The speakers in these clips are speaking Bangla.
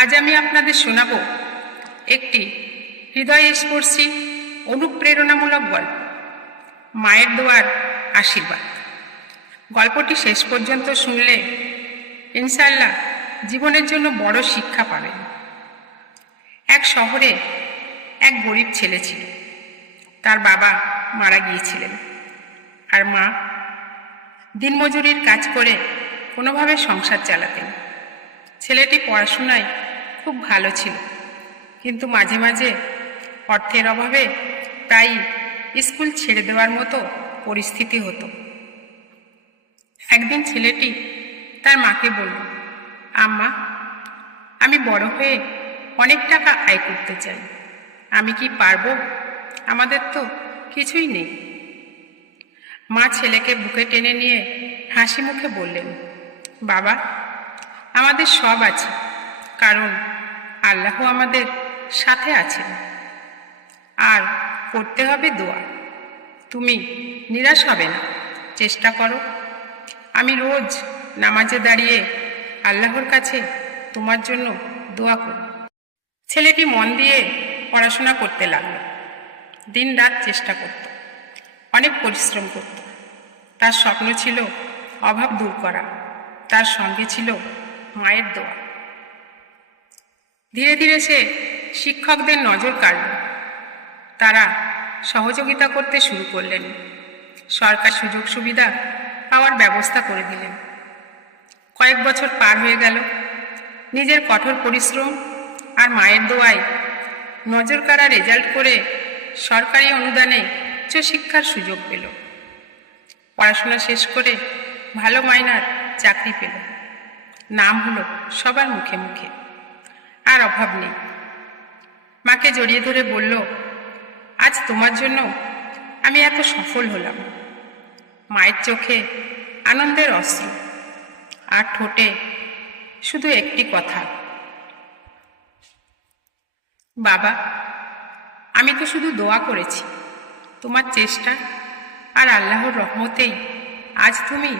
আজ আমি আপনাদের শোনাব একটি হৃদয়স্পর্শী অনুপ্রেরণামূলক গল্প, মায়ের দোয়ার আশীর্বাদ। গল্পটি শেষ পর্যন্ত শুনলে ইনশাআল্লাহ জীবনের জন্য বড় শিক্ষা পাবেন। এক শহরে এক গরিব ছেলে ছিল। তার বাবা মারা গিয়েছিলেন, আর মা দিনমজুরির কাজ করে কোনোভাবে সংসার চালাতেন। ছেলেটি পড়াশোনায় খুব ভালো ছিল, কিন্তু মাঝে মাঝে অর্থের অভাবে প্রায়ই স্কুল ছেড়ে দেওয়ার মতো পরিস্থিতি হতো। একদিন ছেলেটি তার মাকে বলল, আম্মা, আমি বড় হয়ে অনেক টাকা আয় করতে চাই, আমি কি পারবো? আমাদের তো কিছুই নেই। মা ছেলেকে বুকে টেনে নিয়ে হাসি মুখে বললেন, বাবা, আমাদের সব আছে, কারণ আল্লাহ আমাদের সাথে আছেন। আর করতে হবে দোয়া। তুমি নিরাশ হবে না, চেষ্টা করো। আমি রোজ নামাজে দাঁড়িয়ে আল্লাহর কাছে তোমার জন্য দোয়া করি। ছেলেটি মন দিয়ে পড়াশোনা করতে লাগলো। দিন রাত চেষ্টা করত, অনেক পরিশ্রম করত। তার স্বপ্ন ছিল অভাব দূর করা, তার সঙ্গে ছিল মায়ের দোয়া। ধীরে ধীরে সে শিক্ষকদের নজর কাড়ল। তারা সহযোগিতা করতে শুরু করলেন। সরকার সুযোগ সুবিধা পাওয়ার ব্যবস্থা করে দিলেন। কয়েক বছর পার হয়ে গেল। নিজের কঠোর পরিশ্রম আর মায়ের দোয়ায় নজর কাড়া রেজাল্ট করে সরকারি অনুদানে উচ্চশিক্ষার সুযোগ পেল। পড়াশোনা শেষ করে ভালো মাইনার চাকরি পেল। নাম হলো সবার মুখে মুখে। আর অভাব নেই। মাকে জড়িয়ে ধরে বলল, আজ তোমার জন্য আমি এত সফল হলাম। মায়ের চোখে আনন্দের অশ্রু, আর ঠোঁটে শুধু একটি কথা, বাবা, আমি তো শুধু দোয়া করেছি। তোমার চেষ্টা আর আল্লাহর রহমতেই আজ তুমি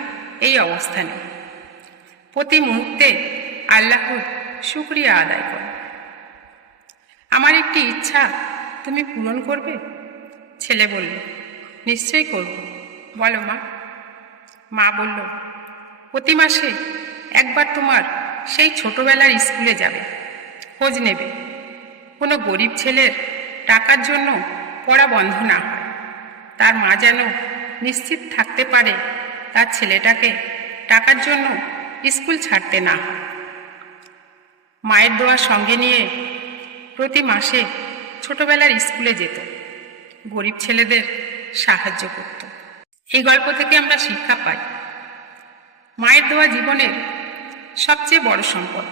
এই অবস্থানে। প্রতি মুহূর্তে আল্লাহর শুকরিয়া আদায় করো। আমার একটি ইচ্ছা তুমি পূরণ করবে? ছেলে বলল, নিশ্চয়ই করব। বলো মা। মা বলল, প্রতি মাসে একবার তোমার সেই ছোটবেলার স্কুলে যাবে, খোঁজ নেবে কোনো গরিব ছেলের টাকার জন্য পড়া বন্ধ না হয়। তার মা যেন নিশ্চিত থাকতে পারে তার ছেলেটাকে টাকার জন্য স্কুল ছাড়তে না হয়। মায়ের দোয়া সঙ্গে নিয়ে প্রতি মাসে ছোটবেলার স্কুলে যেত, গরিব ছেলেদের সাহায্য করত। এই গল্প থেকে আমরা শিক্ষা পাই, মায়ের দোয়া জীবনের সবচেয়ে বড় সম্পদ।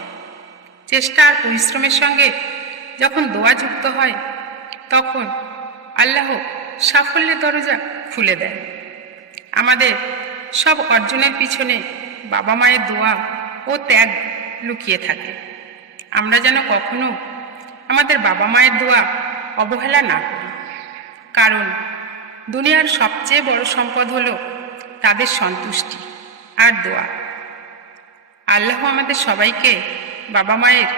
চেষ্টা আর পরিশ্রমের সঙ্গে যখন দোয়া যুক্ত হয়, তখন আল্লাহ সাফল্যের দরজা খুলে দেন। আমাদের সব অর্জনের পিছনে বাবা মায়ের দোয়া ও ত্যাগ লুকিয়ে থাকে। আমরা যেন কখনো আমাদের বাবা মায়ের দোয়া অবহেলা না করি, কারণ দুনিয়ার সবচেয়ে বড় সম্পদ হলো তাদের সন্তুষ্টি আর দোয়া। আল্লাহ আমাদের সবাইকে বাবা মায়ের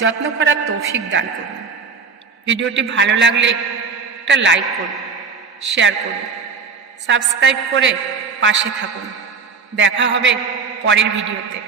যত্ন করার তৌফিক দান করুন। ভিডিওটি ভালো লাগলে একটা লাইক করুন, শেয়ার করুন, সাবস্ক্রাইব করে পাশে থাকুন। দেখা হবে পরের ভিডিওতে।